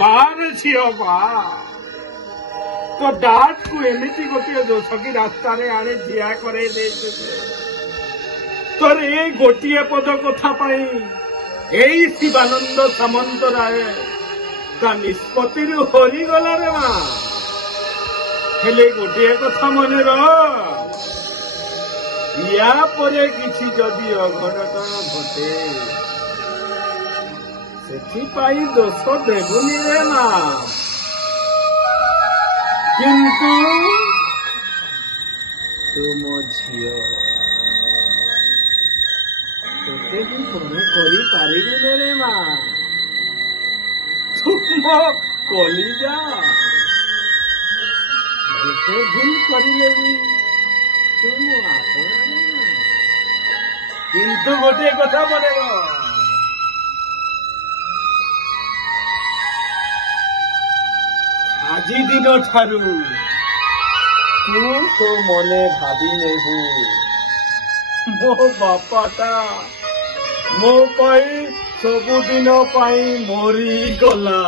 ବାହାରେ ଝିଅ ବା ତୋ ଡାଟକୁ ଏମିତି ଗୋଟିଏ ଦୋଷ କି ରାସ୍ତାରେ ଆଣି ଠିଆ କରେଇ ଦେଇଛୁ। ତୋର ଏଇ ଗୋଟିଏ ପଦ କଥା ପାଇଁ ଏଇ ଶିବାନନ୍ଦ ସାମନ୍ତ ରାୟ ତା ନିଷ୍ପତ୍ତିରୁ ହରିଗଲା ରେ ମା। ହେଲେ ଗୋଟିଏ କଥା ମନେ ରହ, ୟା ପରେ କିଛି ଯଦି ଅଘଟନ ଘଟେ ସେଥିପାଇଁ ଦୋଷ ଦେବୁନି ରେ ମା। କିନ୍ତୁ ତୁ ମୋ ଝିଅ, ତୋତେ ବି ମନେ କରିପାରିବିନି ରେ ମା। ତୁ ମୋ କଲିଜା, ଯେତେ ଭୁଲ କରିଲେ ବି ତୁ ମୋ ଆପଣା ରେ ମା। କିନ୍ତୁ ଗୋଟିଏ କଥା ମନେ ରହ, ଆଜି ଦିନ ଠାରୁ ତୁ ତୋ ମନେ ଭାବି ନେବୁ ମୋ ବାପାଟା ମୋ ପାଇଁ ସବୁଦିନ ପାଇଁ ମରିଗଲା।